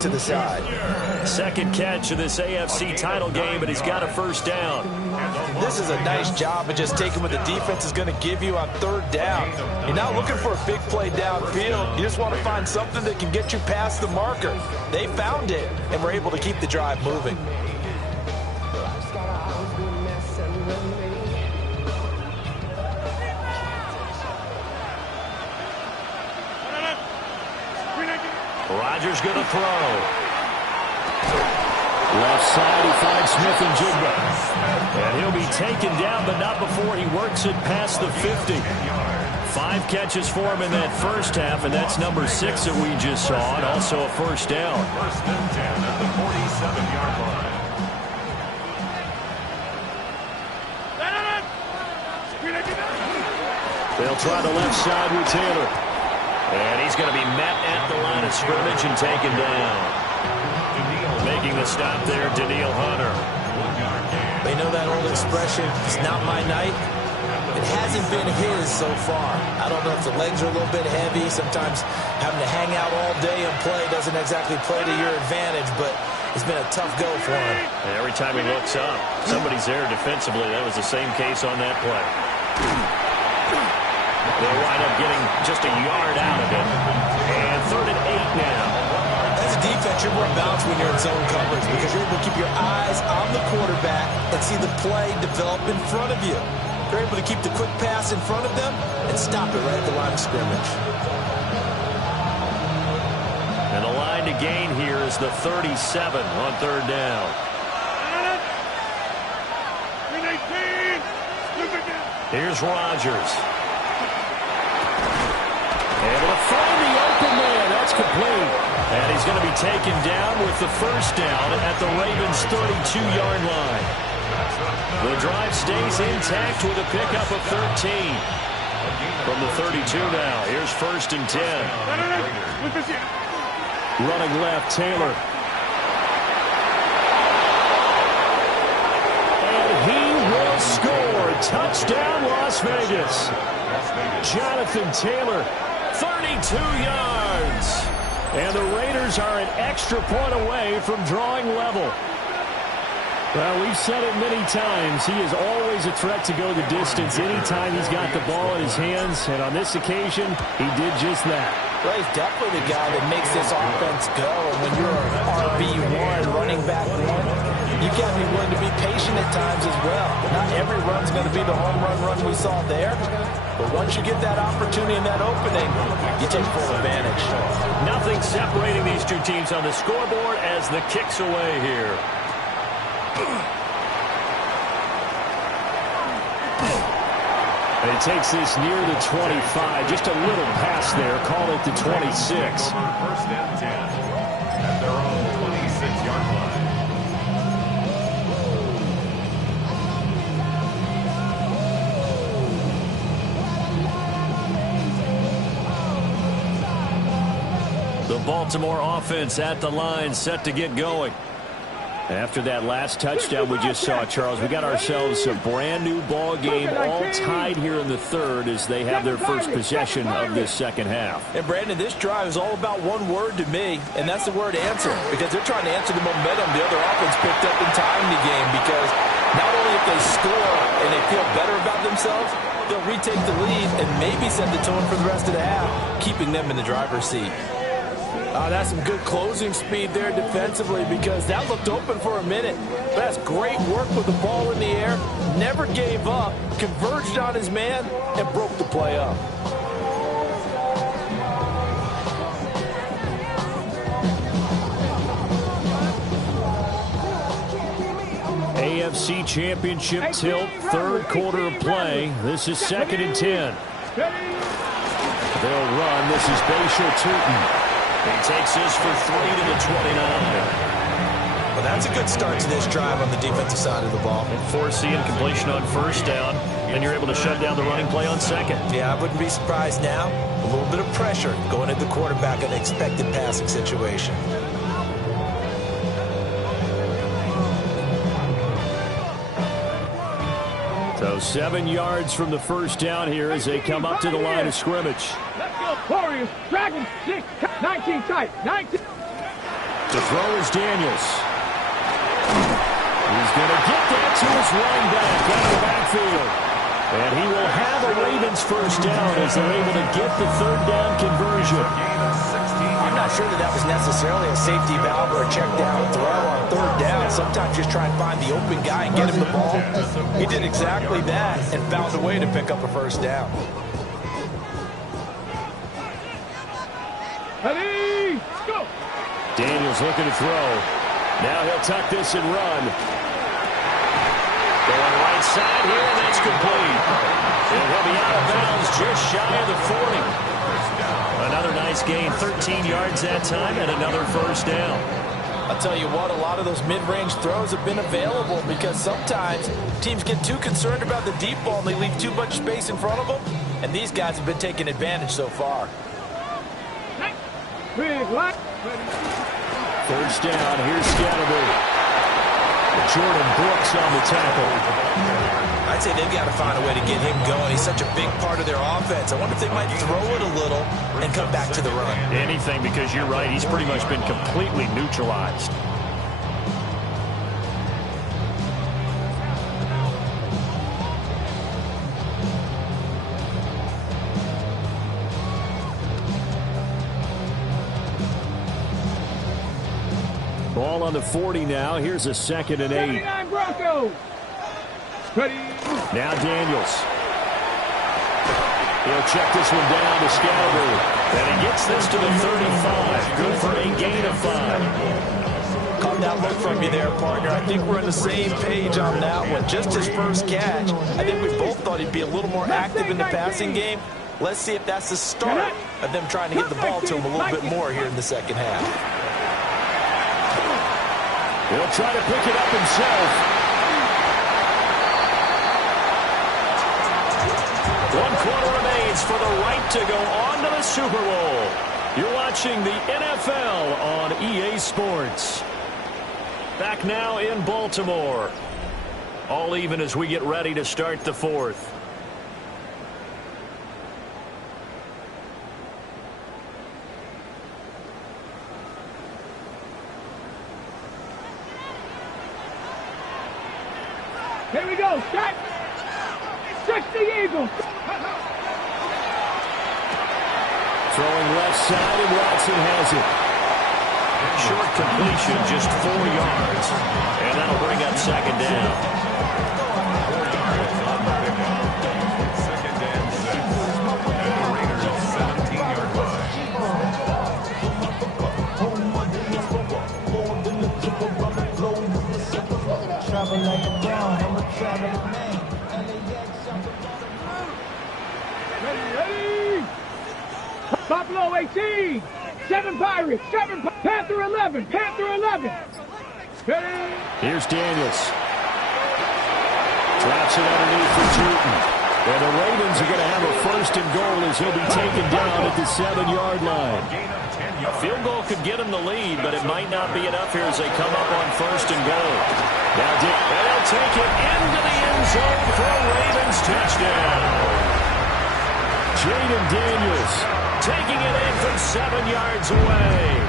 to the side. Second catch of this AFC title game, and he's got a first down. This is a nice job of just taking what the defense is going to give you on third down. You're not looking for a big play downfield. You just want to find something that can get you past the marker. They found it, and were able to keep the drive moving. Rodgers going to throw. Left side, he finds Smith-Njigba. And he'll be taken down, but not before he works it past the 50. 5 catches for him in that first half, and that's number 6 that we just saw, and also a first down. First and 10 at the 47-yard line. They'll try the left side with Taylor. And he's going to be met at the line of scrimmage and taken down. Making the stop there, Danielle Hunter. They know that old expression, it's not my night. It hasn't been his so far. I don't know if the legs are a little bit heavy. Sometimes having to hang out all day and play doesn't exactly play to your advantage, but it's been a tough go for him. And every time he looks up, somebody's there defensively. That was the same case on that play. They'll wind up getting just a yard out of it. And 3rd and 8 now. As a defense, you're more balanced when you're in zone coverage because you're able to keep your eyes on the quarterback and see the play develop in front of you. You're able to keep the quick pass in front of them and stop it right at the line of scrimmage. And the line to gain here is the 37 on 3rd down. Here's Rodgers. Able to find the open man. That's complete. And he's going to be taken down with the first down at the Ravens' 32-yard line. The drive stays intact with a pickup of 13. From the 32 now, here's 1st and 10. Running left, Taylor. And he will score. Touchdown, Las Vegas. Jonathan Taylor, 32 yards. And the Raiders are an extra point away from drawing level. Well, we've said it many times. He is always a threat to go the distance anytime he's got the ball in his hands. And on this occasion, he did just that. Well, he's definitely the guy that makes this offense go. And when you're an RB1, running back one, you've got to be willing to be patient at times as well. Not every run's going to be the home run we saw there. But once you get that opportunity and that opening, you take full advantage. Nothing separating these two teams on the scoreboard as the kick's away here. And he takes this near the 25. Just a little pass there. Call it the 26. 1st and 10 at their own 26-yard line. The Baltimore offense at the line, set to get going. After that last touchdown we just saw, Charles, we got ourselves a brand new ball game, all tied here in the 3rd as they have their first possession of this second half. And Brandon, this drive is all about one word to me, and that's the word answer, because they're trying to answer the momentum the other offense picked up in time in the game, because not only if they score and they feel better about themselves, they'll retake the lead and maybe set the tone for the rest of the half, keeping them in the driver's seat. That's some good closing speed there defensively because that looked open for a minute. But that's great work with the ball in the air. Never gave up, converged on his man, and broke the play up. AFC Championship tilt, 3rd quarter of play. This is 2nd and 10. They'll run. This is Bashal Tutin. He takes this for 3 to the 29. Well, that's a good start to this drive on the defensive side of the ball. Forcing completion on 1st down, and you're able to shut down the running play on 2nd. Yeah, I wouldn't be surprised now. A little bit of pressure going at the quarterback in an expected passing situation. So 7 yards from the first down here as they come up to the line of scrimmage. Let's go, Warriors. Dragons, 6, 19 tight. 19. The throw is Daniels. He's going to get that to his running back out of the backfield. And he will have a Ravens first down as they're able to get the third down conversion. I'm not sure that was necessarily a safety valve or a check down throw on third down. Sometimes just try and find the open guy and get him the ball. He did exactly that and found a way to pick up a first down. Ready, go! Daniels looking to throw. Now he'll tuck this and run. Going right side here, and that's complete. And he'll be out of bounds just shy of the 40. Another nice gain, 13 yards that time, and another first down. I'll tell you what, a lot of those mid-range throws have been available because sometimes teams get too concerned about the deep ball and they leave too much space in front of them, and these guys have been taking advantage so far. First down, here's Scatterby. Jordan Brooks on the tackle. I'd say they've got to find a way to get him going. He's such a big part of their offense. I wonder if they might throw it a little and come back to the run. Anything, because you're right. He's pretty much been completely neutralized. Ball on the 40 now. Here's a 2nd and 8. 79 Broncos. Ready. Now Daniels. He'll check this one down to Scalaboo. And he gets this to the 35. Good for a gain of 5. Caught that look from you there, partner. I think we're on the same page on that one. Just his first catch. I think we both thought he'd be a little more active in the passing game. Let's see if that's the start of them trying to get the ball to him a little bit more here in the second half. He'll try to pick it up himself. 1 quarter remains for the right to go on to the Super Bowl. You're watching the NFL on EA Sports. Back now in Baltimore. All even as we get ready to start the 4th. Here we go. Set. 60 Eagles. Throwing left side, and Watson has it. Short completion, just 4 yards. And that'll bring up 2nd down. 4 yards on the pickup. 2nd and 6. And the Raiders 17-yard line. Ready. Buffalo 18. 7 Pirates. 7 Panther 11. Panther 11. Ready. Here's Daniels. Drops it underneath for Jeuton. And the Ravens are going to have a 1st and goal as he'll be taken down at the 7-yard line. A field goal could get him the lead, but it might not be enough here as they come up on 1st and goal. Now they'll take it into the end zone for a Ravens touchdown. Jayden Daniels taking it in from 7 yards away.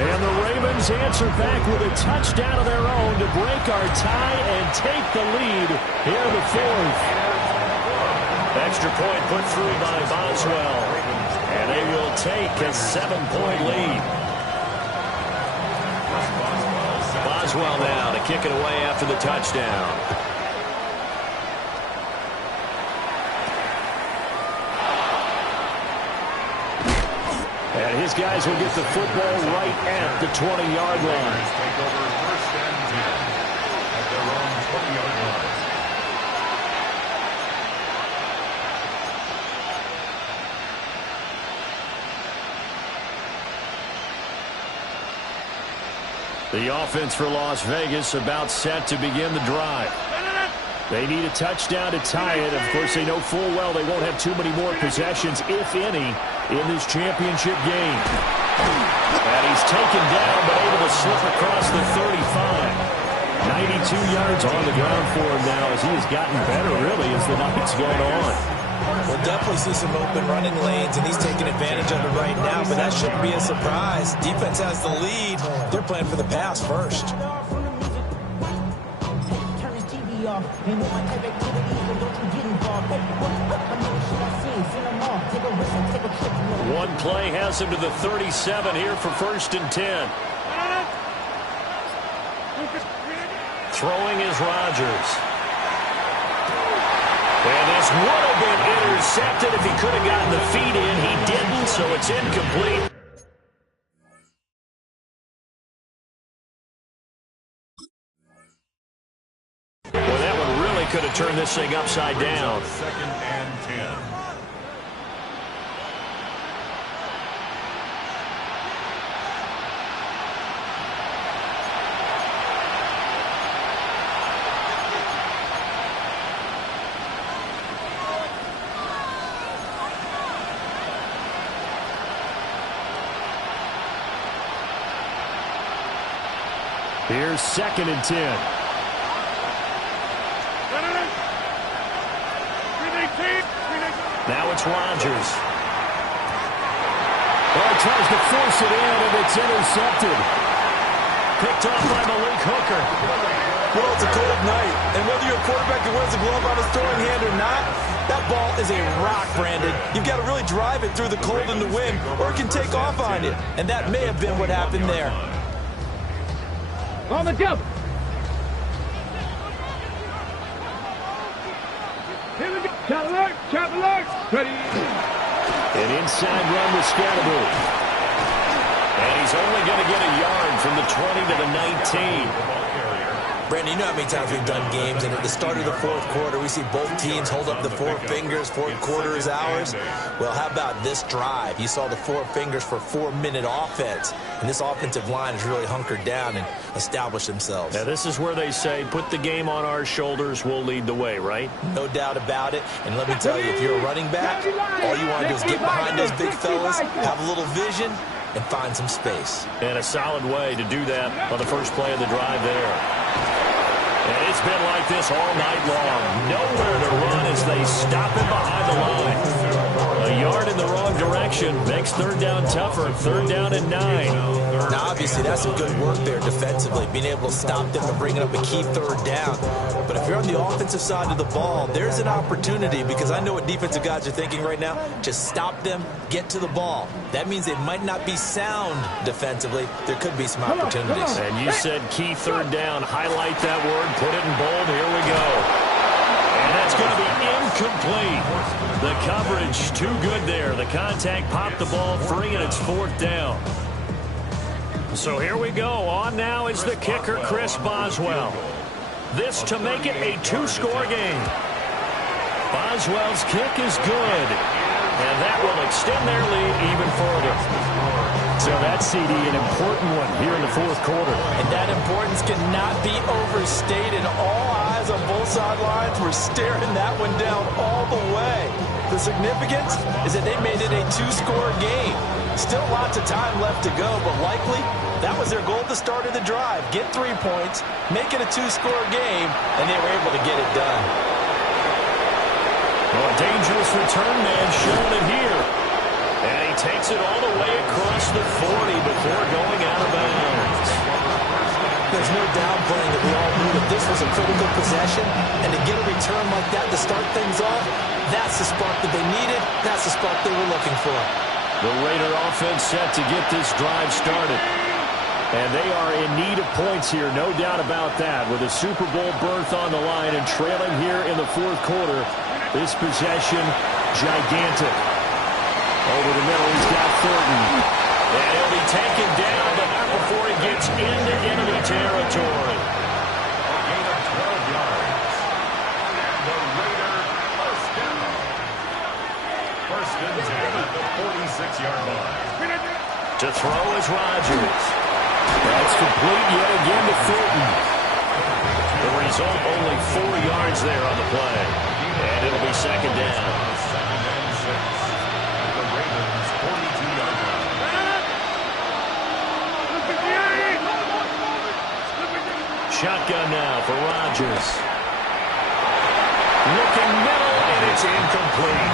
And the Ravens answer back with a touchdown of their own to break our tie and take the lead here in the 4th. Extra point put through by Boswell. And they will take a 7-point lead. Boswell now to kick it away after the touchdown. And his guys will get the football right at the 20-yard line. Take over 1st and 10 at their own 20-yard line. The offense for Las Vegas about set to begin the drive. They need a touchdown to tie it. Of course, they know full well they won't have too many more possessions, if any, in this championship game. And he's taken down, but able to slip across the 35. 92 yards on the ground for him now as he has gotten better, really, as the night's gone on. We'll definitely see some open running lanes, and he's taking advantage of it right now, but that shouldn't be a surprise. Defense has the lead. They're playing for the pass first. One play has him to the 37 here for 1st and 10. Throwing is Rodgers. And this would have been intercepted if he could have gotten the feet in. He didn't, so it's incomplete. Well, that one really could have turned this thing upside down. 2nd and 10. Here's 2nd and 10. Now it's Rodgers. Oh, he tries to force it in, and it's intercepted. Picked off by Malik Hooker. Well, it's a cold night, and whether you're a quarterback that wears a glove on his throwing hand or not, that ball is a rock, Brandon. You've got to really drive it through the cold and the wind, or it can take off on you. And that may have been what happened there. On the jump. Here we go. Chop alert. Chop alert. Ready. An inside run with Scatterby. And he's only going to get a yard from the 20 to the 19. Brandon, you know how many times we've done games, and at the start of the fourth quarter, we see both teams hold up the four fingers, fourth quarter is ours. Well, how about this drive? You saw the four fingers for 4-minute offense, and this offensive line has really hunkered down and established themselves. Now, this is where they say, put the game on our shoulders, we'll lead the way, right? No doubt about it, and let me tell you, if you're a running back, all you want to do is get behind those big fellas, have a little vision, and find some space. And a solid way to do that on the first play of the drive there. And it's been like this all night long. Nowhere to run as they stop it behind the line. A yard in the wrong direction makes 3rd down tougher. 3rd down and 9. Now, obviously, that's some good work there defensively, being able to stop them and bringing up a key 3rd down. But if you're on the offensive side of the ball, there's an opportunity, because I know what defensive guys are thinking right now. Just stop them, get to the ball. That means they might not be sound defensively. There could be some opportunities. And you said key 3rd down. Highlight that word. Put it in bold. Here we go. And that's going to be incomplete. The coverage too good there. The contact popped the ball free, and it's 4th down. So here we go. On now is the kicker, Chris Boswell. This to make it a 2-score game. Boswell's kick is good. And that will extend their lead even further. So that's, CD, an important one here in the fourth quarter. And that importance cannot be overstated. All eyes on both sidelines were staring that one down all the way. The significance is that they made it a 2-score game. Still lots of time left to go, but likely that was their goal at the start of the drive. Get 3 points, make it a 2-score game, and they were able to get it done. Well, a dangerous return man showing it here. And he takes it all the way across the 40 before going out of bounds. There's no downplaying that we all knew that this was a critical possession, and to get a return like that to start things off, that's the spark that they needed, that's the spark they were looking for. The Raider offense set to get this drive started. And they are in need of points here, no doubt about that. With a Super Bowl berth on the line and trailing here in the fourth quarter, this possession, gigantic. Over the middle, he's got Thornton. And he'll be taken down, but not before he gets into enemy territory. A gain of 12 yards. And the Raider first down. 1st and 10 at the 46-yard line. To throw is Rodgers. That's complete yet again to Thornton. The result, only 4 yards there on the play. And it'll be 2nd down. 2nd and 6 at the Ravens' 42-yard line. Shotgun now for Rodgers. Looking middle, And it's incomplete.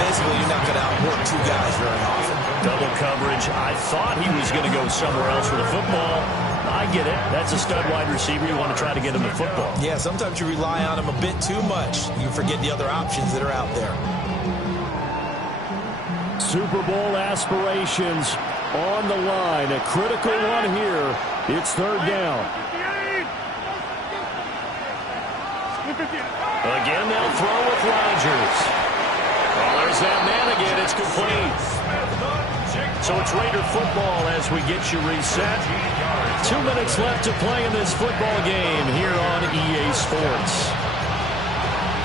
Basically, you're not going to outwork two guys very often. Double coverage. I thought he was going to go somewhere else with the football. I get it. That's a stud wide receiver. You want to try to get him the football. Yeah, sometimes you rely on him a bit too much. You forget the other options that are out there. Super Bowl aspirations on the line. A critical one here. It's third down. Again, they'll throw with Rodgers. Well, there's that man again. It's complete. So it's Raider football as we get you reset. 2 minutes left to play in this football game here on EA Sports.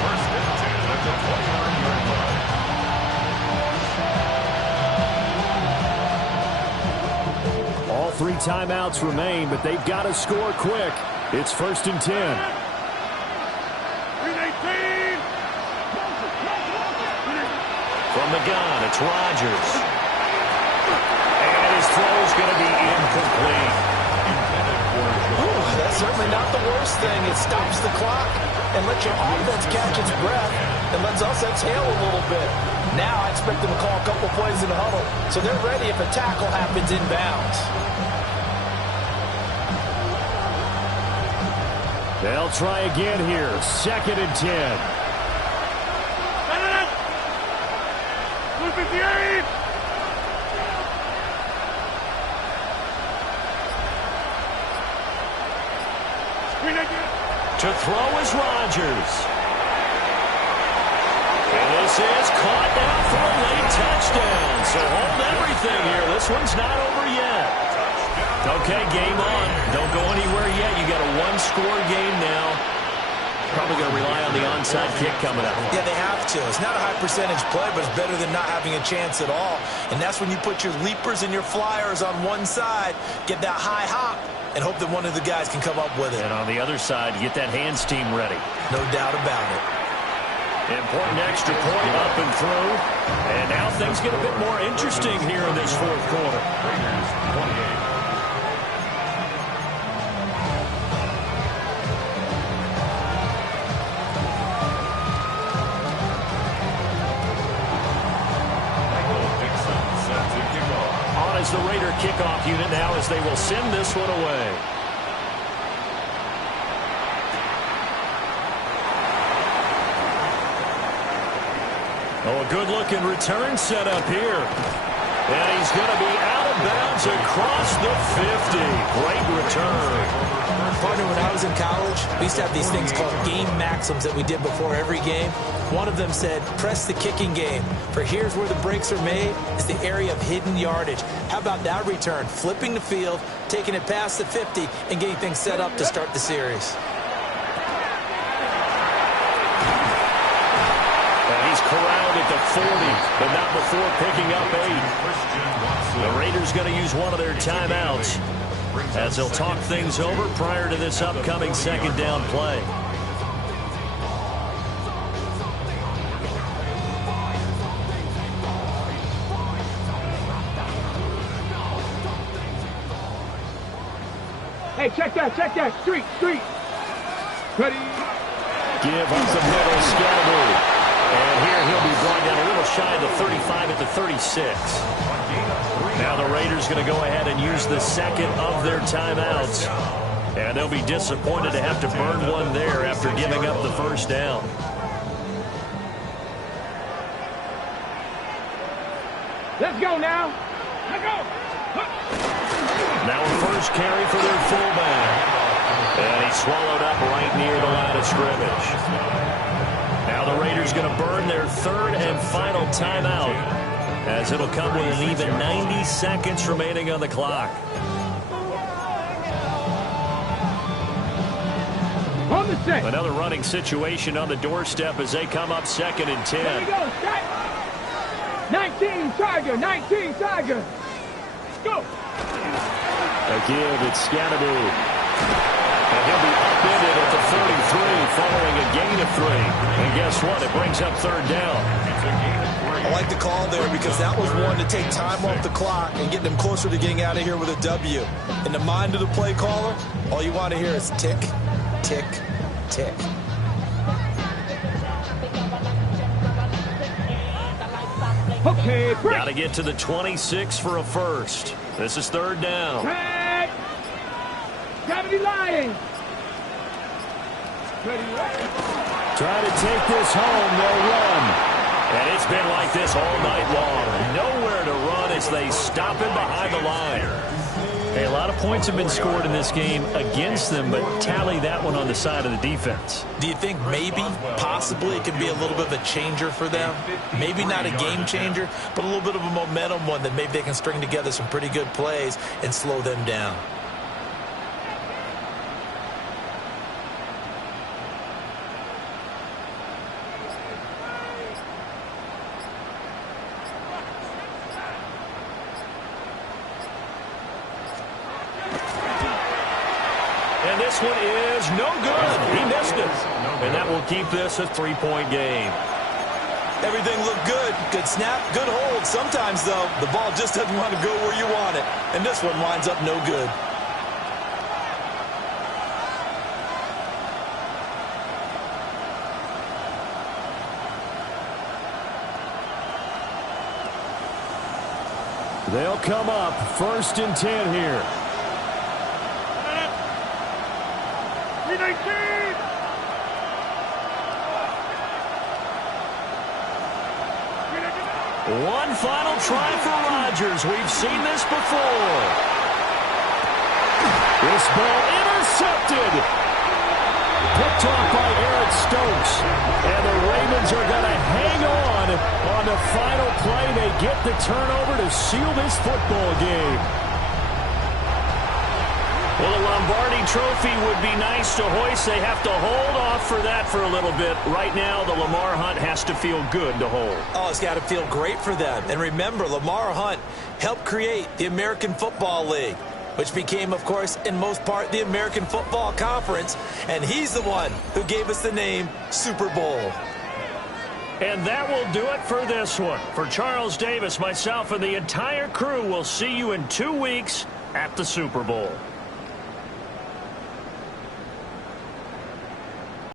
First and 10 at the 29-yard line. All 3 timeouts remain, but they've got to score quick. It's first and 10. From the gun, it's Rodgers. And his throw is going to be incomplete. That's certainly not the worst thing. It stops the clock and lets your offense catch its breath and lets us exhale a little bit. Now I expect them to call a couple plays in the huddle so they're ready if a tackle happens inbounds. They'll try again here. Second and 10. 58! To throw is Rodgers. And this is caught now for a late touchdown. So hold everything here. This one's not over yet. Okay, game on. Don't go anywhere yet. You got a one-score game now. Probably going to rely on the onside kick coming up. Yeah, they have to. It's not a high percentage play, but it's better than not having a chance at all. And that's when you put your leapers and your flyers on one side, get that high hop, and hope that one of the guys can come up with it. And on the other side, get that hands team ready. No doubt about it. Important extra point up and through. And now things get a bit more interesting here in this fourth quarter. Raiders 28. As the Raider kickoff unit now as they will send this one away. Oh, a good-looking return set up here. And he's going to be out of bounds across the 50. Great return. Partner, when I was in college, we used to have these things called game maxims that we did before every game. One of them said, press the kicking game. For here's where the breaks are made. It's the area of hidden yardage. How about that return? Flipping the field, taking it past the 50, and getting things set up to start the series. And he's corralled at the 40, but not before picking up 8. The Raiders going to use one of their timeouts as they'll talk things over prior to this upcoming second down play. Hey, check that. Street. Ready? Give up the middle, Scalaboo. And here he'll be brought down a little shy of the 35 at the 36. Now the Raiders going to go ahead and use the second of their timeouts. And they'll be disappointed to have to burn one there after giving up the first down. Let's go now. Let's go. Now a first carry for their fullback. And he's swallowed up right near the line of scrimmage. Now the Raiders going to burn their third and final timeout, as it'll come with an even 90 seconds remaining on the clock. On the set. Another running situation on the doorstep as they come up second and 10. There we go. Set. 19 Tiger. Let's go. Again, it's Scalaboo. And he'll be upended at the 33 following a gain of 3. And guess what? It brings up third down. I like the call there because that was one to take time off the clock and get them closer to getting out of here with a W. In the mind of the play caller, all you want to hear is tick, tick, tick. Okay, break. Got to get to the 26 for a first. This is third down. Tag. Gravity Lions. Trying to take this home, they'll run. And it's been like this all night long. Nowhere to run as they stop him behind the line. Hey, a lot of points have been scored in this game against them, but tally that one on the side of the defense. Do you think maybe, possibly, it can be a little bit of a changer for them? Maybe not a game changer, but a little bit of a momentum one that maybe they can string together some pretty good plays and slow them down. And this one is no good. He missed it. And that will keep this a 3-point game. Everything looked good. Good snap, good hold. Sometimes, though, the ball just doesn't want to go where you want it. And this one winds up no good. They'll come up 1st and 10 here. One final try for Rodgers. We've seen this before. This ball intercepted. Picked off by Eric Stokes. And the Ravens are going to hang on the final play. They get the turnover to seal this football game. Well, the Lombardi Trophy would be nice to hoist. They have to hold off for that for a little bit. Right now, the Lamar Hunt has to feel good to hold. Oh, it's got to feel great for them. And remember, Lamar Hunt helped create the American Football League, which became, of course, in most part, the American Football Conference. And he's the one who gave us the name Super Bowl. And that will do it for this one. For Charles Davis, myself, and the entire crew, we'll see you in 2 weeks at the Super Bowl.